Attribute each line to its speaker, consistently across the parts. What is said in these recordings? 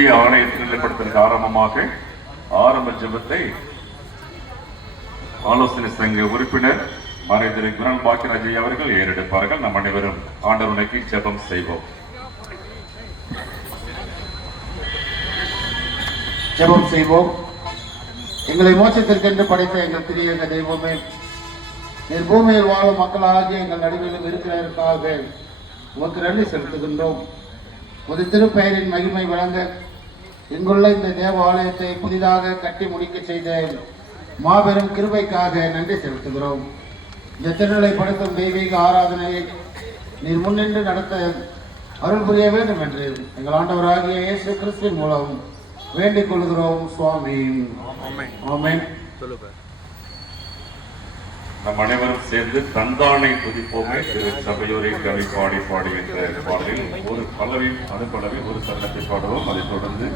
Speaker 1: புதிய ஆலயத்தை நிலைப்படுத்துவதற்கு ஆரம்பமாக ஆரம்ப ஜபத்தை ஆலோசனை சங்க உறுப்பினர் மறை திரு குணல் பாக்கியராஜ் அவர்கள் ஏறெடுப்பார்கள். நம் அனைவரும் ஆண்டவனுக்கு ஜபம் செய்வோம்.
Speaker 2: ஜபம் செய்வோம். எங்களை மோட்சத்திற்கென்று படைத்த எங்கள் திரிய தெய்வமே என் பூமியில் வாழும் மக்களாகிய எங்கள் நடுவிலும் இருக்கிறதற்காக உமக்கு நன்றி செலுத்துகின்றோம். ஒரு திருப்பெயரின் மகிமை வழங்க இங்குள்ள இந்த தேவ ஆலயத்தை புதிதாக கட்டி முடிக்க செய்த மாபெரும் கிருபைக்காக நன்றி செலுத்துகிறோம். இந்த திருநிலை படுத்தும் தெய்வீக ஆராதனையை நீர் முன்னின்று நடத்த அருள் புரிய வேண்டும் என்று எங்கள் ஆண்டவராகிய இயேசு கிறிஸ்துவின் மூலம் வேண்டிக் கொள்கிறோம் சுவாமி. ஆமென்.
Speaker 1: நம் அனைவரும் சேர்ந்து தந்தானை துதிப்போமே திரு சபையோரை கவி பாடி பாடி என்ற பாடலில். ஒரு பல்லவி அனுப்பலவி ஒரு சரணத்தை பாடுவோம். அதைத் தொடர்ந்து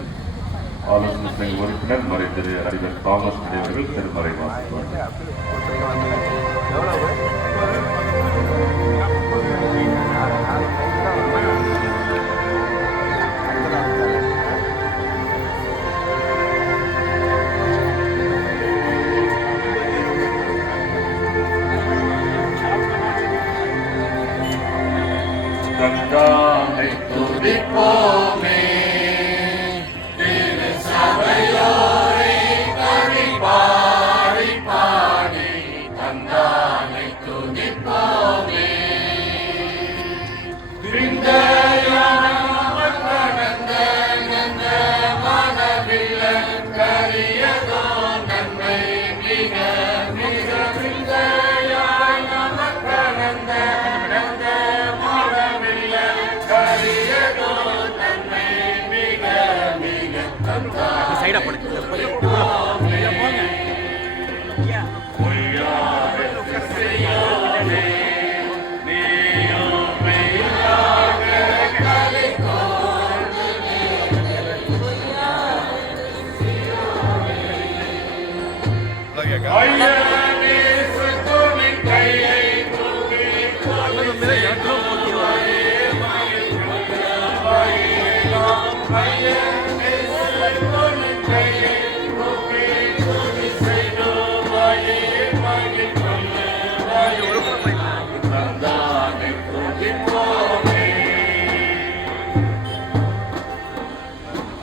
Speaker 1: ஆலோசனை சங்க உறுப்பினர் மறை திரு அறிவர் தாமஸ் அவர்கள் திருமறை வாசிப்பார்கள் தந்தானை துதிப்போமே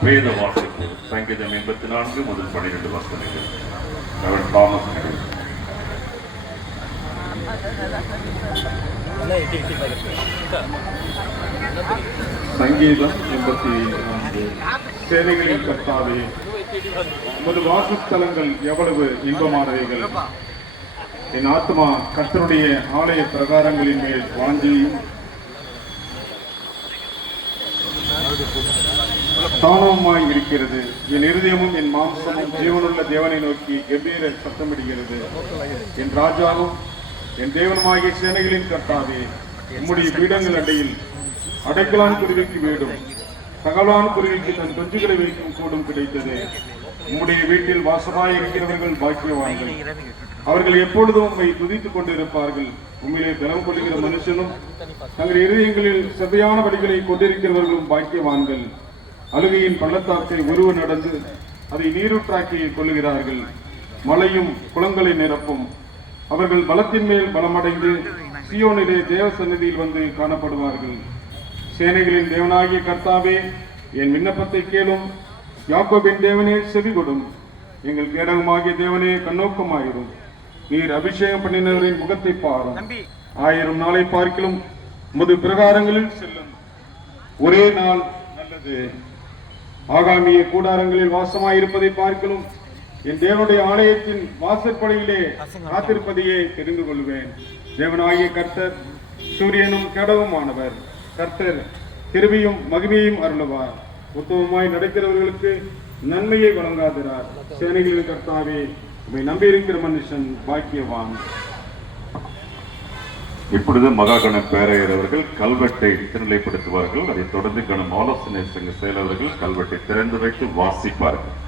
Speaker 1: வேத வாசிப்பு சங்கீதம் எண்பத்தி நான்கு முதல் பன்னிரெண்டு வசனங்கள் Reverend Thomas Harris.
Speaker 3: சங்கீதம் எண்பத்தி நான்கு சேவைகளின் கர்த்தாவே உமது வாசஸ்தலங்கள் எவ்வளவு இன்பமானவைகள் என் ஆத்மா கர்த்தருடைய ஆலய பிரகாரங்களின் மேல் வாஞ்சியும் தானவமாய் இருக்கிறது. என் இருதயமும் என் மாம்சமும் ஜீவனுள்ள தேவனை நோக்கி கம்பீர சத்தமிடுகிறது. என் ராஜாவும் என் தேவனுமாகிய சேனைகளின் கர்த்தாவே உம்முடைய பீடங்கள் அடையில் அடைக்கலான் குருவிக்கு வீடும். சகலான் குருவிக்கு தன் குஞ்சுகளை வைக்கும் கூடும் கிடைத்தது. உம்முடைய வீட்டில் வாசமாய் இருக்கிறவர்கள் பாக்கியவான்கள். அவர்கள் எப்பொழுதும் உண்மை துதித்துக் கொண்டிருப்பார்கள். உண்மையிலே தினம் கொள்கிற மனுஷனும் தங்கள் இருதயங்களில் செவையான வழிகளை கொண்டிருக்கிறவர்களும் பாக்கியவான்கள். அழுகையின் பள்ளத்தாக்கை உருவ நடந்து அதை நீரூற்றாக்கி கொள்ளுகிறார்கள். மலையும் குளங்களை நிரப்பும். அவர்கள் பலத்தின் மேல் பலமடைந்து சியோனிலே தேவ சந்நிதியில் வந்து காணப்படுவார்கள். சேனைகளின் தேவனாகிய கர்த்தாவே என் விண்ணப்பத்தை கேளும். யாக்கோபின் தேவனே செவி கொடும். எங்கள் கேடகமாகிய தேவனே கண்ணோக்கமாயிரும். நீர் அபிஷேகம் பண்ணினவரின் முகத்தை பாரும். ஆயிரம் நாளை பார்க்கிலும் முது பிரகாரங்களில் செல்லும். ஒரே நாள் நல்லது. ஆகாமிய கூடாரங்களில் வாசமாயிருப்பதை பார்க்கலும் என் தேவனுடைய ஆலயத்தின் வாசற்படியிலே காத்திருப்பதையே தெரிந்து கொள்வேன். தேவனாகிய கர்த்தர் சூரியனும் கேடவுமானவர் கர்த்தர் கிருபியும் மகிமையும் அருளுவார். உத்தமமாய் நடக்கிறவர்களுக்கு நன்மையை வழங்காதிரார். சேனைகளின் கர்த்தாவே உம்மை நம்பியிருக்கிற மனுஷன் பாக்கியவான்.
Speaker 1: இப்பொழுது மகாகண பேரையர் அவர்கள் கல்வெட்டை திருநிலைப்படுத்துவார்கள். அதைத் தொடர்ந்து கணம் ஆலோசனை சங்க செயலர்கள் கல்வெட்டை திறந்து வைத்து வாசிப்பார்கள்.